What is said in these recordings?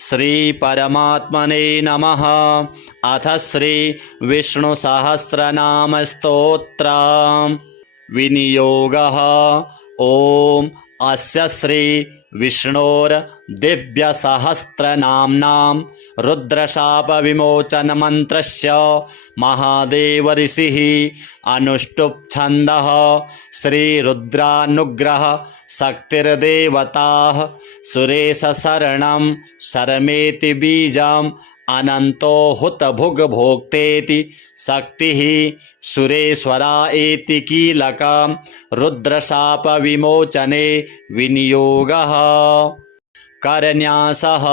श्री परमात्मने नमः। अथ श्री विष्णु सहस्रनाम स्तोत्र विनियोगः। ओम अस्य श्री विष्णोर दिव्य सहस्रनाम्नां रुद्रशाप विमोचन मंत्रस्य महादेव ऋषिः अनुष्टुप् छन्दः श्री रुद्रानुग्रह शक्तिर्देवताः सुरेश शरणं शरमेति बीजम् अनंतो हुत भुग भोक्तेति शक्तिः सुरेश्वरा एति कीलकं रुद्रशाप विमोचने विनियोगः। करन्यासः।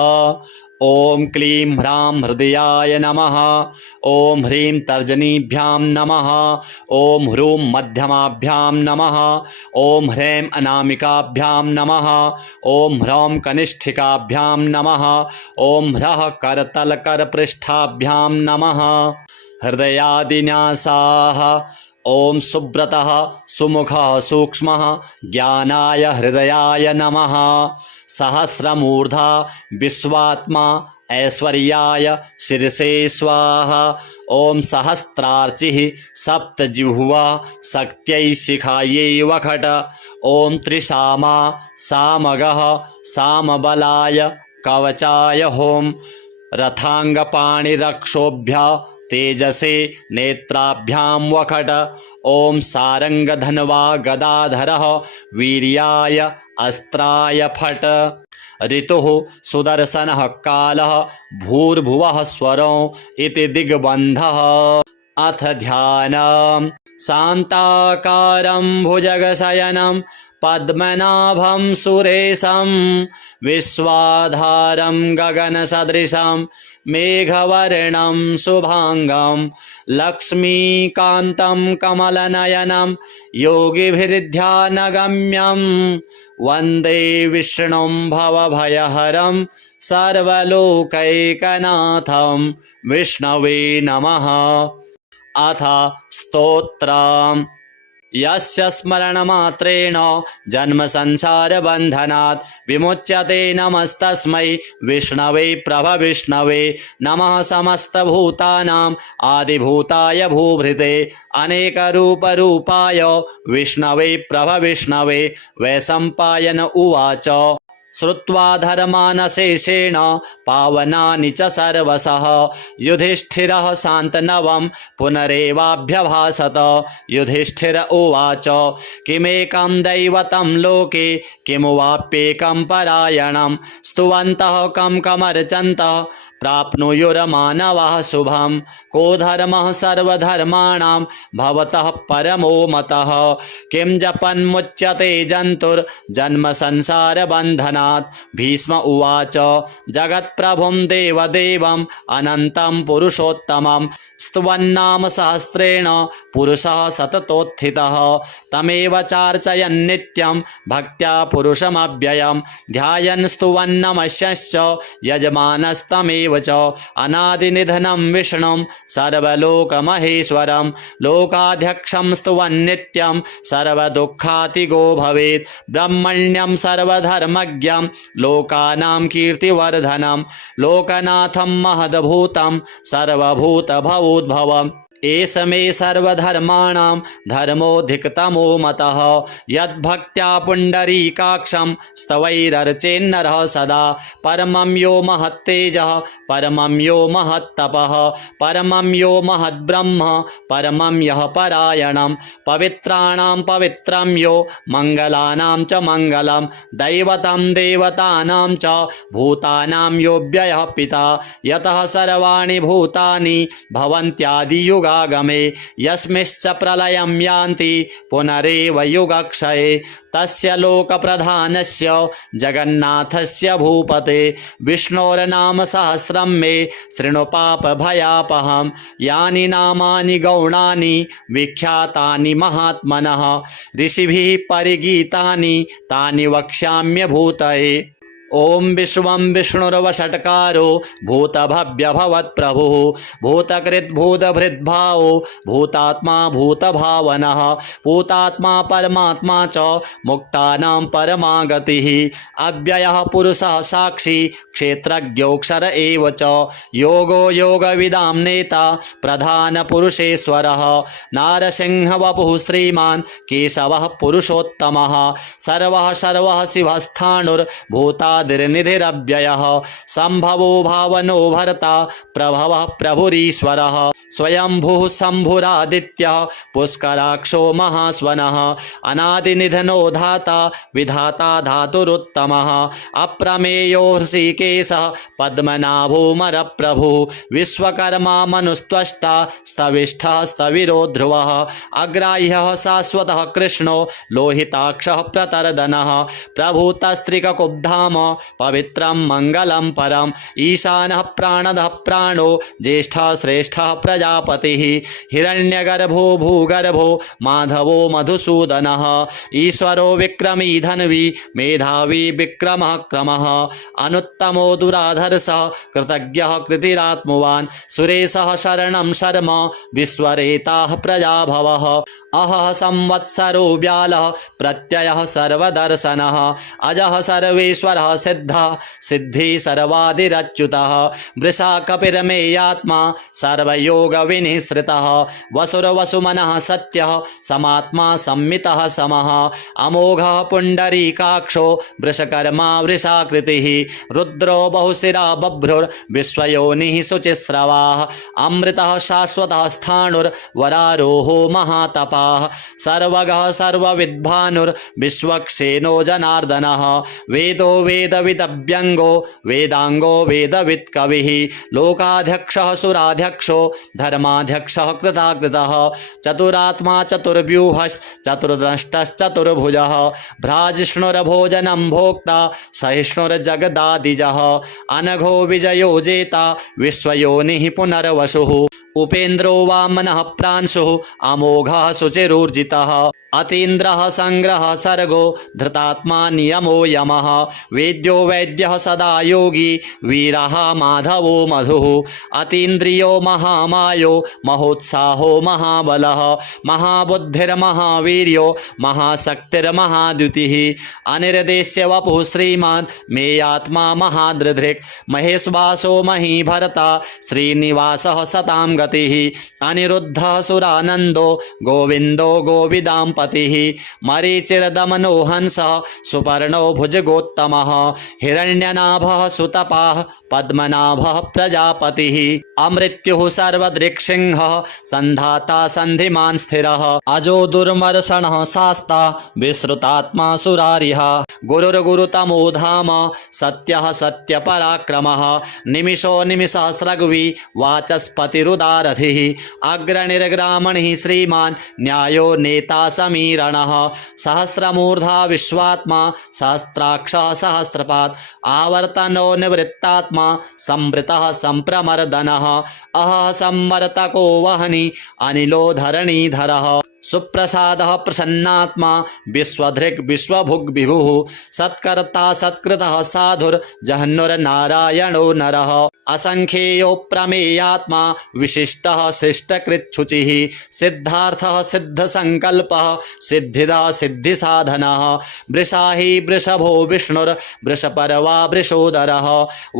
ओम क्लीं ह्रां हृदयाय नमः। ओम ह्रीं तर्जनीभ्यां नमः। ओम ह्रूं मध्यमाभ्यां नमः। ओम ह्रैं अनामिकाभ्यां नमः। ओम ह्रौं कनिष्ठिकाभ्यां नमः। ओम ह्रः करतलकरपृष्ठाभ्यां नमः। हृदयादिन्यासाः। ओम सुब्रतः सुमुखः सूक्ष्मः ज्ञानाय हृदयाय नमः। सहस्रमूर्धा विश्वात्मा ऐश्वर्याय शिरसे स्वाहा। ओम सहस्रार्चिः सप्तजिह्वा शक्त्यै शिखायै वखट। ओम त्रिशामा सामगः सामबलाय कवचाय होम। रथांगपाणिरक्षोभ्य तेजसे नेत्राभ्यां वखट। ओम सारंगधन्वा गदाधरः वीर्याय अस्त्राय फट। ऋतुः सुदर्शनः कालः भूर्भुवः स्वरौ इति दिग्बन्धः। अथ ध्यानम्। शान्ताकारं भुजगशयनं पद्मनाभं सुरेशं विश्वाधारं गगनसदृशं मेघवर्णं शुभांगं लक्ष्मीकान्तं कमलनयनं योगिभिर्ध्यानगम्यं वन्दे विष्णुं भवभयहरं सर्वलोकैकनाथं विष्णवे नमः। अथ स्तोत्रम्। यस्य स्मरणमात्रेण जन्मसंसारबन्धनात् विमुच्यते नमस्तस्मै विष्णवे प्रभविष्णवे नमः। समस्तभूतानाम् आदिभूताय भूभृते अनेकरूपरूपाय विष्णवे प्रभविष्णवे। वैशम्पायन उवाच श्रुत्वा धर्मानशेषेण पावनानि च सर्वशः युधिष्ठिरः शान्तनवं पुनरेवाभ्यभाषत। युधिष्ठिर उवाच किमेकं दैवतं लोके किमु वाप्येकं परायणं स्तुवन्तः कं कमर्चन्तः प्राप्नुयुर्मानवः शुभं। को धर्मः सर्वधर्माणां भवतः परमो मतः किं जपन्मुच्यते जन्तुर्जन्म संसारबन्धनात्। भीष्म उवाच जगत्प्रभुं देवदेवम् अनन्तं पुरुषोत्तमं स्तुवन्नाम सहस्रेण पुरुषः सततोत्थितः। तमेव चार्चयन् नित्यं भक्त्या पुरुषमव्ययं ध्यायन् स्तुवन्नमस्यश्च यजमानस्तमेव च। अनादिनिधनं विष्णुं सर्वलोकमहेश्वरं लोकाध्यक्षं स्तुवन्नित्यं सर्वदुःखातिगो भवेत्। ब्रह्मण्यं सर्वधर्मज्ञं लोकानां कीर्तिवर्धनं लोकनाथं महद्भूतं सर्वभूतभवोद्भवम्। एष मे सर्वधर्माणां धर्मोऽधिकतमो मतः यद्भक्त्या पुण्डरीकाक्षं स्तवैरर्चेन्नरः सदा। परमं यो महत्तेजः परमं यो महत्तपः परमं यो महद्ब्रह्म परमं यः परायणं पवित्राणां पवित्रं यो मङ्गलानां च मङ्गलं दैवतं देवतानां च भूतानां यो व्ययः पिता। यतः सर्वाणि भूतानि भवन्त्यादियुगा गमे यस्मिश्च प्रलयं यान्ति पुनरेव युगक्षये। तस्य लोकप्रधानस्य जगन्नाथस्य भूपते विष्णोर्नाम सहस्रं मे शृणु पापभयापहं। यानि नामानि गौणानि विख्यातानि महात्मनः ऋषिभिः परिगीतानि तानि वक्ष्याम्यभूतये। ॐ विश्वं विष्णुर्वषट्कारो भूतभव्यभवत्प्रभुः भूतकृद्भूतभृद्भावो भूतात्मा भूतभावनः भूतात्मा परमात्मा च मुक्तानां परमागतिः अव्ययः पुरुषः साक्षी क्षेत्रज्ञोऽक्षर एव च योगो योगविदां नेता प्रधानपुरुषेश्वरः नारसिंहवपुः श्रीमान् केशवः पुरुषोत्तमः सर्वः सर्वः शिवस्थाणुर्भूतादिर्निधिरव्ययः सम्भवो भावनो भर्ता प्रभवः प्रभुरीश्वरः स्वयंभुः शम्भुरादित्यः पुष्कराक्षो महास्वनः अनादिनिधनो धाता विधाता धातुरुत्तमः अप्रमेयो हृषीकेशः पद्मनाभोमरप्रभुः विश्वकर्मा मनुस्त्वष्टा स्तविष्ठः स्थविरो ध्रुवः अग्राह्यः शाश्वतः कृष्णो लोहिताक्षः प्रतर्दनः प्रभूतस्त्रिककुब्धाम पवित्रं मङ्गलं परम् ईशानः प्राणदः प्राणो ज्येष्ठः श्रेष्ठः प्रजापतिः हिरण्यगर्भो भूगर्भो माधवो मधुसूदनः ईश्वरो विक्रमी धन्वी मेधावी विक्रमः क्रमः अनुत्तमो दुराधर्षः कृतज्ञः कृतिरात्मवान् सुरेशः शरणं शर्म विश्वरेताः प्रजाभवः अहः संवत्सरो व्यालः प्रत्ययः सर्वदर्शनः अजः सर्वेश्वरः सिद्धः सिद्धि सर्वादिरच्युतः वृषा कपिरमेयात्मा सर्वयोगविनिःसृतः वसुरवसुमनः सत्यः समात्मा संमितः समः अमोघः पुण्डरीकाक्षो वृषकर्मा वृषाकृतिः रुद्रो बहुशिरा बभ्रुर्विश्वयोनिः शुचिस्रवाः अमृतः शाश्वतः स्थाणुर्वरारोहो महातपः सर्वगः सर्वविद्भानुर्विश्वक्सेनो जनार्दनः वेदो वेदविदव्यङ्गो वेदाङ्गो वेदवित्कविः लोकाध्यक्षः सुराध्यक्षो धर्माध्यक्षः कृताकृतः चतुरात्मा चतुर्व्यूहश्चतुर्द्रष्टश्चतुर्भुजः भ्राजिष्णुर्भोजनं भोक्ता सहिष्णुर्जगदादिजः अनघो विजयो जेता विश्वयोनिः पुनर्वसुः उपेन्द्रो वामनः प्रांशुः अमोघः शुचिरूर्जितः अतीन्द्रः संग्रहः सर्गो धृतात्मा नियमो यमः वेद्यो वैद्यः सदा योगी वीरः माधवो मधुः अतीन्द्रियो महामायो महोत्साहो महाबलः महाबुद्धिर्महावीर्यो महाशक्तिर्महाद्युतिः अनिर्देश्य वपुः श्रीमान् मेयात्मा महादृधृक् महेश्वासो महीभरता श्रीनिवासः सतां गतिः अनिरुद्धः सुरानन्दो गोविन्दो गोविदां पतिः मरीचिर्दमनो हंसः सुपर्णो भुजगोत्तमः हिरण्यनाभः सुतपाः पद्मनाभः प्रजापतिः अमृत्युः सर्वदृक्सिंहः सन्धाता सन्धिमान् स्थिरः अजो दुर्मर्षणः शास्ता विश्रुतात्मा सुरारिः गुरुर्गुरुतमो धाम सत्यः सत्यपराक्रमः निमिषो निमिषसहस्रग्वी वाचस्पतिरुदारथिः अग्रणिर्ग्रामणिः श्रीमान् न्यायो नेता समीरणः सहस्रमूर्धा विश्वात्मा सहस्राक्षः सहस्रपात् आवर्तनो निवृत्तात्मा संवृतः संप्रमर्दनः अहः संवर्तको वह्नि अनिलो धरणीधरः सुप्रसादः प्रसन्नात्मा विश्वधृक् विश्वभुग् विभुः सत्कर्ता सत्कृतः साधुर्जह्नुर्नारायणो नरः असंख्येयो प्रमेयात्मा विशिष्टः शिष्टकृच्छुचिः सिद्धार्थः सिद्धसङ्कल्पः सिद्धिदा सिद्धिसाधनः वृषाहि वृषभो विष्णुर्वृषपर्वा वृषोदरः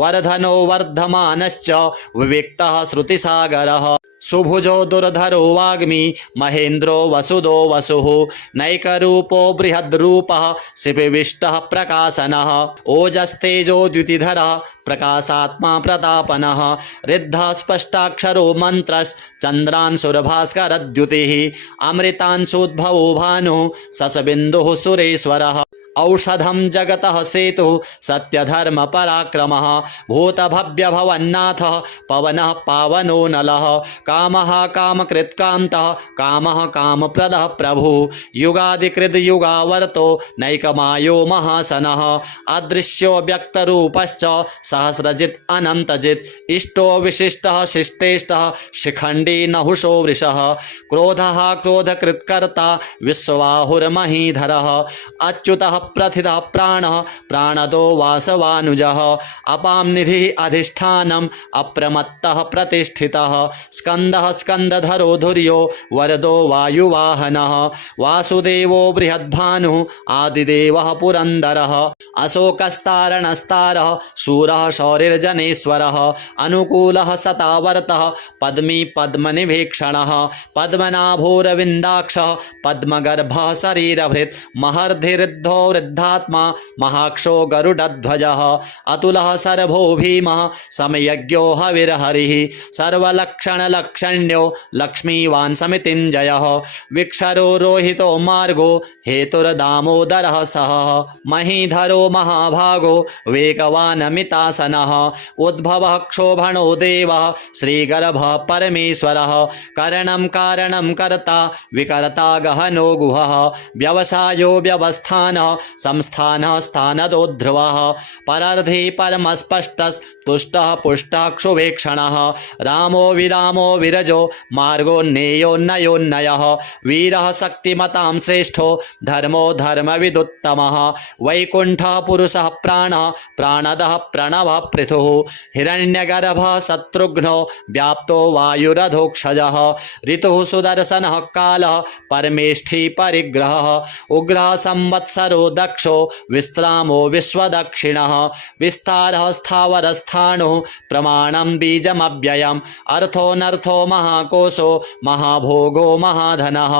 वर्धनो वर्धमानश्च विविक्तः श्रुतिसागरः सुभुजो दुर्धरो वाग्मी महेन्द्रो वसुदो वसुः नैकरूपो बृहद्रूपः शिपिविष्टः प्रकाशनः ओजस्तेजो द्युतिधरः प्रकाशात्मा प्रतापनः रिद्धः स्पष्टाक्षरो मन्त्रश्चन्द्रांशुर्भास्करद्युतिः अमृतांशोद्भवो भानुः ससबिन्दुः सुरेश्वरः औषधं जगतः सेतुः सत्यधर्मपराक्रमः भूतभव्यभवन्नाथः पवनः पावनो नलः कामः कामकृत्कान्तः कामः कामप्रदः प्रभुः युगादिकृद्युगावर्तो नैकमायो महासनः अदृश्यो व्यक्तरूपश्च सहस्रजित् अनन्तजित् इष्टो विशिष्टः शिष्टेष्टः शिखण्डी नहुषो वृषः क्रोधः क्रोधकृत्कर्ता विश्वाहुर्महीधरः अच्युतः प्रथितः प्राणः प्राणदो वासवानुजः अपां निधिः अधिष्ठानम् अप्रमत्तः प्रतिष्ठितः स्कन्दः स्कन्दधरो धुर्यो वरदो वायुवाहनः वासुदेवो बृहद्भानुः आदिदेवः पुरन्दरः अशोकस्तारणस्तारः शूरः शौरिर्जनेश्वरः अनुकूलः सतावर्तः पद्मी पद्मनिभीक्षणः पद्मनाभोरविन्दाक्षः पद्मगर्भः शरीरभृत् महर्धिरुद्धो वृद्धात्मा महाक्षो गरुडध्वजः अतुलः सर्वो भीमः समयज्ञो हविर्हरिः सर्वलक्षणलक्षण्यो लक्ष्मीवान् समितिञ्जयः विक्षरो रोहितो मार्गो हेतुर्दामोदरः सह महीधरो महाभागो वेगवानमितासनः उद्भवः क्षोभणो देवः श्रीगर्भः परमेश्वरः करणं कारणं कर्ता विकर्ता गहनो गुहः व्यवसायो व्यवस्थानः संस्थानः स्थानदो ध्रुवः परर्धि परमस्पष्टस्तुष्टः पुष्टः क्षुभेक्षणः रामो विरामो विरजो मार्गोन्नेयोन्नयोन्नयः वीरः शक्तिमतां श्रेष्ठो धर्मो धर्मविदुत्तमः वैकुण्ठः पुरुषः प्राणः प्राणदः प्रणवः पृथुः हिरण्यगर्भः शत्रुघ्नो व्याप्तो वायुरधोक्षजः ऋतुः सुदर्शनः कालः परमेष्ठी परिग्रहः उग्रः संवत्सरो दक्षो विश्रामो विश्वदक्षिणः विस्तारः स्थावरस्थाणुः प्रमाणं बीजमव्ययम् अर्थोऽनर्थो महाकोशो महाभोगो महाधनः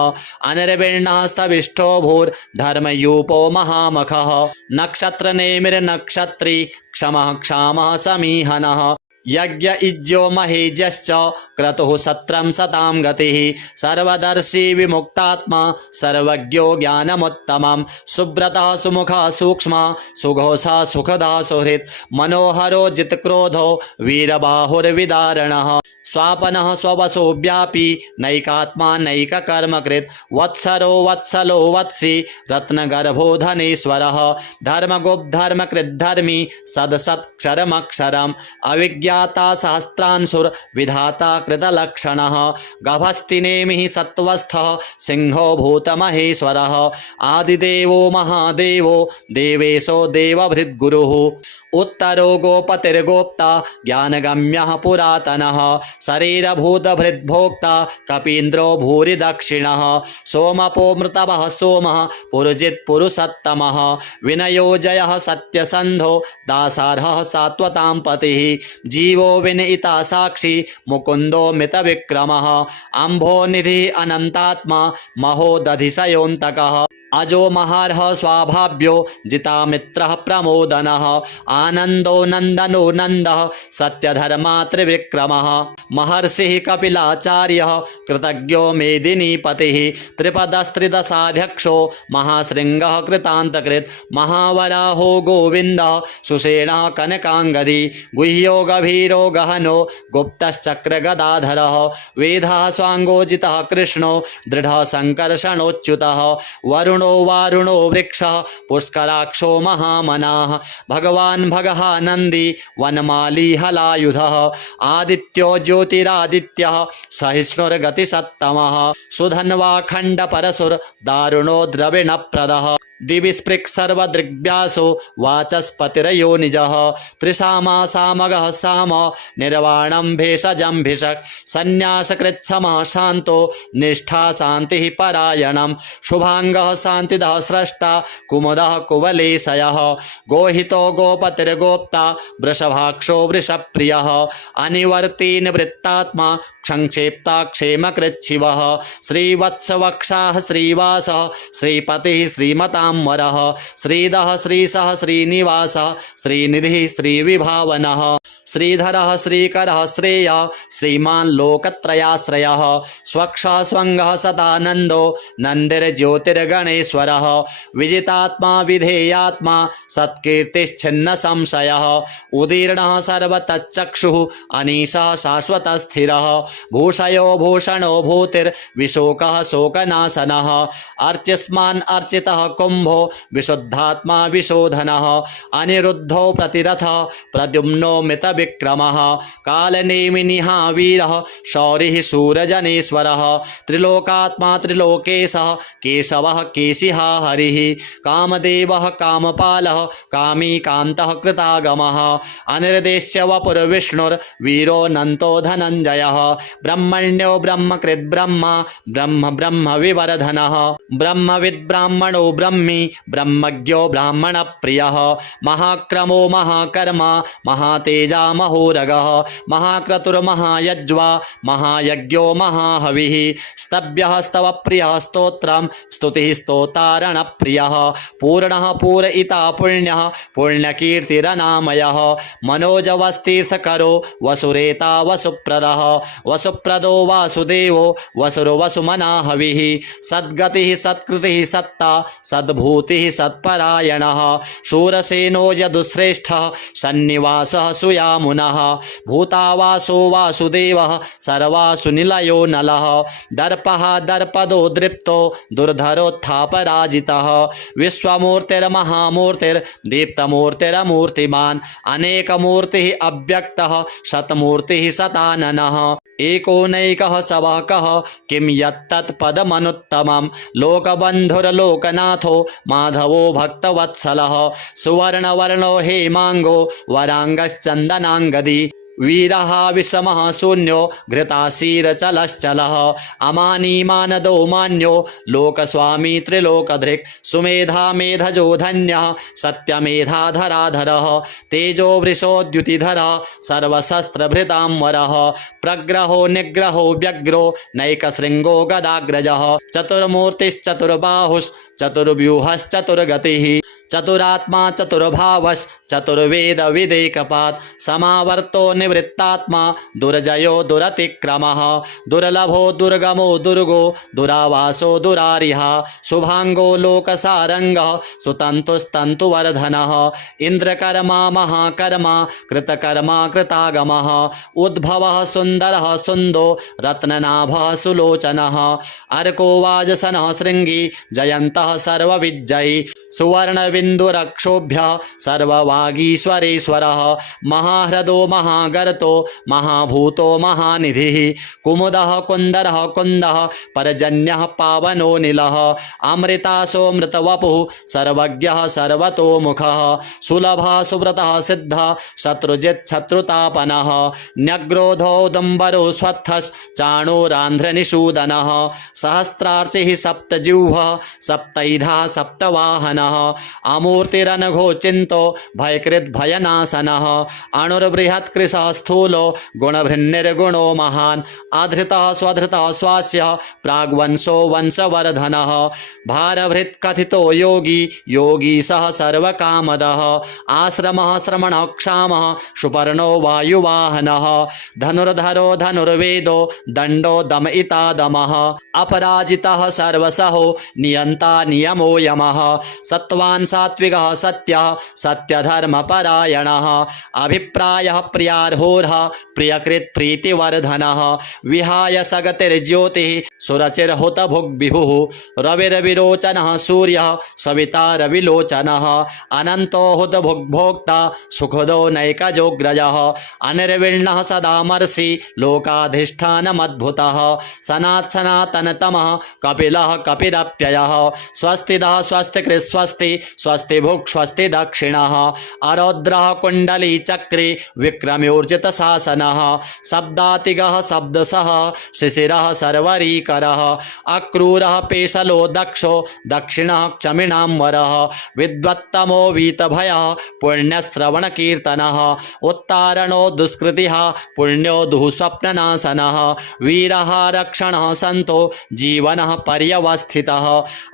अनिर्विण्णः स्तविष्ठो भूर्धर्मयूपो महामखः नक्षत्रनेमिर्नक्षत्री क्षमः क्षामः समीहनः यज्ञ इज्यो महेज्यश्च क्रतुः सत्रं सतां गतिः सर्वदर्शी विमुक्तात्मा सर्वज्ञो ज्ञानमुत्तमं सुब्रतः सुमुखः सूक्ष्मः सुघोषः सुखदः सुहृत् मनोहरो जितक्रोधो वीरबाहुर्विदारणः स्वापनः स्ववशो व्यापी नैकात्मा नैककर्मकृत् वत्सरो वत्सलो वत्सी रत्नगर्भो धनेश्वरः धर्मगुप्धर्मकृद्धर्मी सदसत्क्षरमक्षरम् अविज्ञाता सहस्रांशुर्विधाता कृतलक्षणः गभस्तिनेमिः सत्त्वस्थः सिंहो भूतमहेश्वरः आदिदेवो महादेवो देवेशो देवभृद्गुरुः उत्तरो गोपतिर्गोप्ता ज्ञानगम्यः पुरातनः शरीरभूतभृद्भोक्ता कपीन्द्रो भूरि दक्षिणः सोमपो मृतवः सोमः पुरुजित् पुरुषत्तमः विनयोजयः सत्यसन्धो दासार्हः सात्वतां पतिः जीवो विनयिता साक्षी मुकुन्दो मितविक्रमः अम्भोनिधिः अनन्तात्मा महोदधिशयोऽन्तकः अजो महार्हः स्वाभाव्यो जितामित्रः प्रमोदनः आनन्दो नन्दनो नन्दः सत्यधर्मा त्रिविक्रमः महर्षिः कपिलाचार्यः कृतज्ञो मेदिनीपतिः त्रिपदस्त्रिदशाध्यक्षो महाशृङ्गः कृतान्तकृत् महावराहो गोविन्दः सुषेणः कनकाङ्गदी गुह्यो गभीरो गहनो गुप्तश्चक्रगदाधरः वेदः स्वाङ्गोजितः कृष्णो दृढः सङ्कर्षणोच्युतः वरुण वारुणो वृक्षः पुष्कराक्षो महामनाः भगवान् भगः नन्दी वनमाली हलायुधः आदित्यो ज्योतिरादित्यः सहिष्णुर्गतिसत्तमः सुधन्वाखण्डपरशुर्दारुणो द्रविणप्रदः दिवि स्पृक् सर्वदृग्व्यासो वाचस्पतिरयोनिजः त्रिसामा सामगः साम निर्वाणं भेषजं भिषक् सन्न्यासकृच्छमः शान्तो निष्ठा शान्तिः परायणं शुभाङ्गः शान्तिदः स्रष्टा कुमुदः कुवलेशयः गोहितो गोपतिर्गोप्ता वृषभाक्षो वृषप्रियः अनिवर्ती निवृत्तात्मा संक्षेप्ता क्षेमकृच्छिवः श्रीवत्सवक्षाः श्रीवासः श्रीपतिः श्रीमताम्बरः श्रीधः श्रीशः श्रीनिवासः श्रीनिधिः श्रीविभावनः श्रीधरः श्रीकरः श्रेयः श्रीमान् लोकत्रयाश्रयः स्वक्षः स्वङ्गः सदानन्दो नन्दिर्ज्योतिर्गणेश्वरः विजितात्मा विधेयात्मा सत्कीर्तिश्छिन्न संशयः उदीर्णः सर्वतच्चक्षुः अनीशः शाश्वतस्थिरः भूषयो भूषणो भूतिर्विशोकः शोकनाशनः अर्चिस्मान् अर्चितः कुम्भो विशुद्धात्मा विशोधनः अनिरुद्धो प्रतिरथः प्रद्युम्नो मितविक्रमः कालनेमिनिः वीरः शौरिः शूरजनेश्वरः त्रिलोकात्मा त्रिलोकेशः केशवः केशिः हरिः कामदेवः कामपालः कामी कान्तः कृतागमः अनिर्देश्य वपुर्विष्णुर्वीरो नन्तो धनञ्जयः ब्रह्मण्यो ब्रह्मकृद् ब्रह्मा ब्रह्म ब्रह्म विवर्धनः ब्रह्मविद्ब्राह्मणो ब्रह्मी ब्रह्मज्ञो ब्राह्मणप्रियः महाक्रमो महाकर्मा महातेजा महोरगः महाक्रतुर्महायज्वा महायज्ञो महाहविः स्तभ्यः स्तवप्रियः स्तोत्रं स्तुतिः स्तोतारणप्रियः पूर्णः पूरयिता पुण्यः पुण्यकीर्तिरनामयः मनोजवस्तीर्थकरो वसुरेता वसुप्रदः वसुप्रदो वासुदेवो वसुर्वसुमना हविः सद्गतिः सत्कृतिः सत्ता सद्भूतिः सत्परायणः शूरसेनो यदुश्रेष्ठः सन्निवासः सुयामुनः भूतावासो वासुदेवः सर्वासु निलयो नलः दर्पः दर्पदो दृप्तो दुर्धरोत्थापराजितः विश्वमूर्तिर्महामूर्तिर्दीप्तमूर्तिरमूर्तिमान् अनेकमूर्तिः अव्यक्तः शतमूर्तिः शताननः एकोनैकः सवकः किं यत्तत्पदमनुत्तमं लोकबन्धुर्लोकनाथो माधवो भक्तवत्सलः सुवर्णवर्णो हेमाङ्गो वराङ्गश्चन्दनाङ्गदी वीरः विषमः शून्यो घृताशीरचलश्चलः अमानीमानदो मान्यो लोकस्वामी त्रिलोकधृक् सुमेधा मेधजो धन्यः सत्यमेधाधराधरः तेजो वृषोद्युतिधरः सर्वशस्त्रभृताम्बरः प्रग्रहो निग्रहो व्यग्रो नैकशृङ्गो गदाग्रजः चतुर्मूर्तिश्चतुर्बाहुश्चतुर्व्यूहश्चतुर्गतिः चतुरात्मा चतुर्भावश्चतुर्वेदविदेकपात् समावर्तो निवृत्तात्मा दुर्जयो दुरतिक्रमः दुर्लभो दुर्गमो दुर्गो दुरावासो दुरारिः शुभाङ्गो लोकसारङ्गः सुतन्तुस्तन्तुवर्धनः इन्द्रकर्मा महाकर्मा कृतकर्मा कृतागमः उद्भवः सुन्दरः सुन्दो रत्ननाभः सुलोचनः अर्को वाजसनः शृङ्गी जयन्तः सर्वविजयी सुवर्णबिन्दुरक्षोभ्यः सर्ववागीश्वरेश्वरः महाह्रदो महागर्तो महाभूतो महानिधिः कुमुदः कुन्दरः कुन्दः पर्जन्यः पावनो नीलः अमृतासोऽमृतवपुः सर्वज्ञः सर्वतोमुखः सुलभः सुव्रतः सिद्धः शत्रुजित् शत्रुतापनः न्यग्रोधोदम्बरो स्वत्थश्चाणूरान्ध्रनिषूदनः सहस्रार्चिः सप्तजिह्वः सप्तैधा सप्तवाहनः अमूर्तिरनघो चिन्तो भयकृद्भयनाशनः अणुर्बृहत्कृशः स्थूलो गुणभृन्निर्गुणो महान् आधृतः स्वधृतः स्वास्य प्राग्वंशो वंशवर्धनः भारभृत्कथितो योगी योगी सः सर्वकामदः आश्रमः श्रमणः क्षामः सुपर्णो वायुवाहनः धनुर्धरो धनुर्वेदो दण्डो दमयिता दमः अपराजितः सर्वसहो नियन्ता नियमो यमः सत्त्वान् सात्विकः सत्यः सत्यधर्मपरायणः अभिप्रायः प्रियार्होरः प्रियकृत् प्रीतिवर्धनः विहाय सगतिर्ज्योतिः सुरचिर्हुतभुग्विभुः रविर्विरोचनः सूर्यः सविता रविलोचनः अनन्तो हुतभुग्भोक्ता सुखदो नैकजोग्रजः अनिर्विण्णः सदामर्षि लोकाधिष्ठानमद्भुतः सनातनतमः कपिलः कपिरप्ययः स्वस्तिदः स्वस्तिकृत् स्वस्ति स्वस्तिभुक् स्वस्ति दक्षिणः अरौद्रः कुण्डली चक्रे विक्रम्योर्जितशासनः शब्दातिगः शब्दसः शिशिरः सर्वरीकरः अक्रूरः पेशलो दक्षो दक्षिणः क्षमिणाम्बरः विद्वत्तमो वीतभयः पुण्यश्रवणकीर्तनः उत्तारणो दुष्कृतिः पुण्यो दुःस्वप्ननाशनः वीरः रक्षणः सन्तो जीवनः पर्यवस्थितः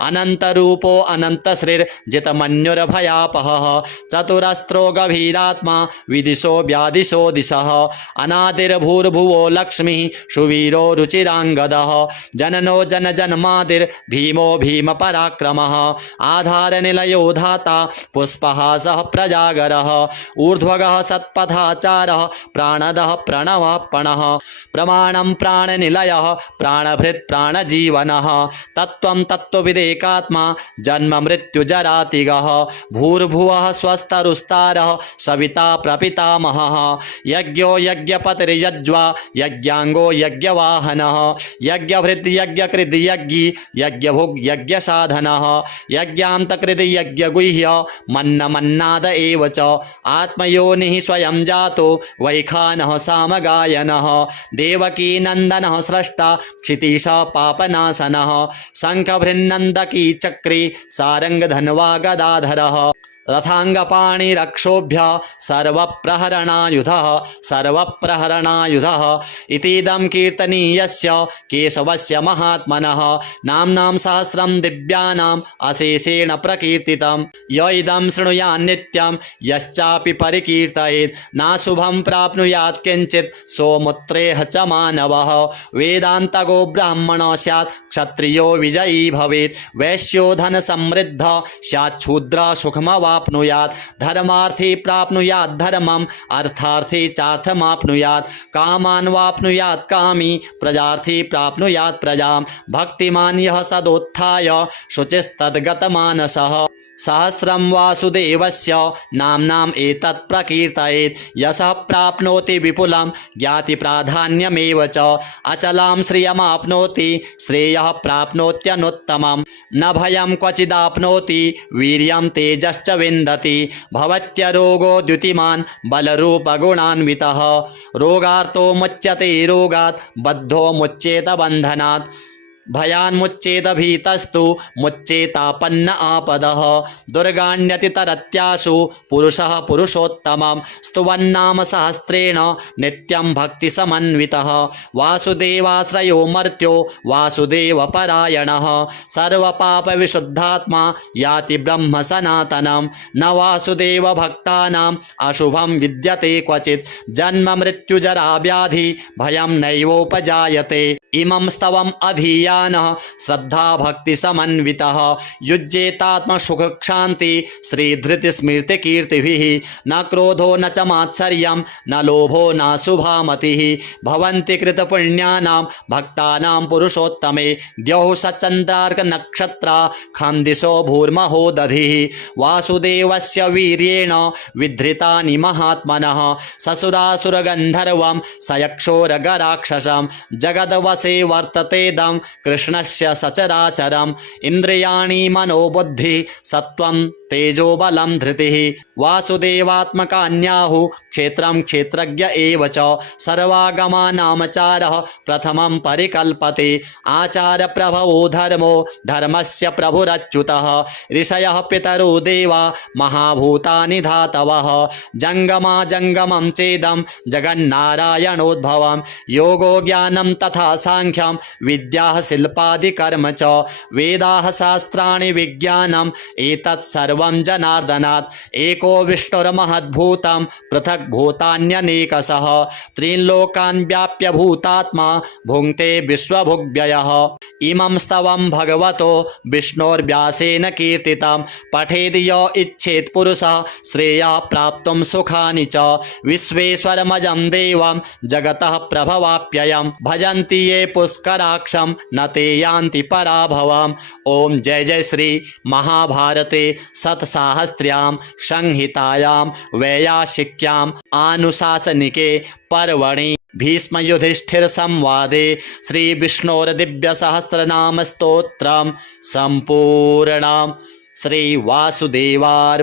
अनन्तरूपो अनन्तश्रीर्जितमन्युर्भयापहः चतुरस्त्रो गभीरात्मा विदिशो व्यादिशो दिशः अनादिर्भूर्भुवो लक्ष्मीः सुवीरो रुचिराङ्गदः जननो जनजन्मादिर्भीमो भीमपराक्रमः आधारनिलयो धाता पुष्पहासः प्रजागरः ऊर्ध्वगः सत्पथाचारः प्राणदः प्रणवः पणः प्रमाणं प्राणनिलयः प्राणभृत् प्राणजीवनः तत्त्वं तत्त्वविदेकात्मा जन्म मृत्युजरातिगः भूर्भुवः स्वस्तरुस्तारः सविता प्रपितामहः यज्ञो यज्ञपतिर्यज्वा यज्ञाङ्गो यज्ञवाहनः यज्ञभृत् यज्ञकृद् यज्ञी यज्ञभुग् यज्ञसाधनः यज्ञान्तकृद् यज्ञगुह्य मन्नमन्नाद एव च आत्मयोनिः स्वयं जातो वैखानः सामगायनः देवकीनन्दनः स्रष्टा क्षितीशः पापनाशनः शङ्खभृन्नन्दकी चक्री सारङ्गधन्वा गदाधरः रथाङ्गपाणिरक्षोभ्य सर्वप्रहरणायुधः इतीदं कीर्तनीयस्य केशवस्य महात्मनः नाम्नां सहस्रं दिव्यानाम् अशेषेण प्रकीर्तितं य इदं शृणुयान्नित्यं यश्चापि परिकीर्तयेत् नाशुभं प्राप्नुयात् किञ्चित् सोमुत्रेह च मानवः वेदान्तगो ब्राह्मणो स्यात् क्षत्रियो विजयी भवेत् वैश्यो धनसमृद्धः स्यात् शूद्रः सुखमवाप्नुयात् धर्मार्थी प्राप्नुयात् धर्मम् अर्थार्थी चार्थमाप्नुयात् कामान् वाप्नुयात् कामी प्रजार्थी प्राप्नुयात् प्रजां भक्तिमान् यः सदोत्थाय शुचिस्तद्गतमानसः सहस्रं वासुदेवस्य नाम्नाम् एतत् प्रकीर्तयेत् यशः प्राप्नोति विपुलं ज्ञातिप्राधान्यमेव च अचलां श्रियमाप्नोति श्रेयः प्राप्नोत्यनुत्तमं न भयं क्वचिदाप्नोति वीर्यं तेजश्च विन्दति भवत्यरोगो द्युतिमान् बलरूपगुणान्वितः रोगार्तो मुच्यते रोगात् बद्धो मुच्येत बन्धनात् भयान्मुच्येत भीतस्तु मुच्येतापन्न आपदः दुर्गाण्यतितरत्याशु पुरुषः पुरुषोत्तमं स्तुवन्नाम सहस्रेण नित्यं भक्तिसमन्वितः वासुदेवाश्रयो मर्त्यो वासुदेवपरायणः सर्वपापविशुद्धात्मा याति ब्रह्म सनातनं न वासुदेवभक्तानाम् अशुभं विद्यते क्वचित् जन्म मृत्युजराव्याधि भयं नैवोपजायते इमं स्तवम् अधीया श्रद्धा भक्ति समन्वितः युज्येतात्मसुखक्षान्ति श्रीधृतिस्मृतिकीर्तिभिः न क्रोधो न च मात्सर्यं न लोभो न शुभामतिः भवन्ति कृतपुण्यानां भक्तानां पुरुषोत्तमे द्यौः सचन्द्रार्कनक्षत्रा खं दिशो भूर्महो दधिः वासुदेवस्य वीर्येण विधृतानि महात्मनः ससुरासुरगन्धर्वं सयक्षोरगराक्षसं जगद्वशे वर्ततेदं कृष्णस्य सचराचरम् इन्द्रियाणि मनोबुद्धि सत्वं तेजोबलं धृतिः वासुदेवात्मकान्याहुः क्षेत्रं क्षेत्रज्ञ एव च सर्वागमानामचारः प्रथमं परिकल्पते आचारप्रभवो धर्मो धर्मस्य प्रभुरच्युतः ऋषयः पितरो देवा महाभूतानि धातवः जङ्गमा जङ्गमं चेदं जगन्नारायणोद्भवं योगो ज्ञानं तथा साङ्ख्यं विद्याः शिल्पादिकर्म च वेदाः शास्त्राणि विज्ञानम् एतत् सर्वं जनार्दनात् एको विष्णुर्महद्भूतं पृथक् भूतान्यनेकशः त्रीन्लोकान् व्याप्य भूतात्मा भुङ्क्ते विश्वभुग्व्ययः इमं स्तवं भगवतो विष्णोर्व्यासेन कीर्तितं पठेद् य इच्छेत् पुरुषः श्रेयः प्राप्तुं सुखानि च विश्वेश्वरमजं देवं जगतः प्रभवाप्ययं भजन्ति ये पुष्कराक्षं न ते यान्ति पराभवम् ओम जय जय श्री महाभारते शतसाहस्र्यां संहितायां वैयासिक्याम् आनुशासनिके पर्वणि भीष्मयुधिष्ठिर संवादे श्री विष्णोर्दिव्य सहस्रनाम स्तोत्रं संपूर्णम्। श्री वासुदेवार्पणमस्तु।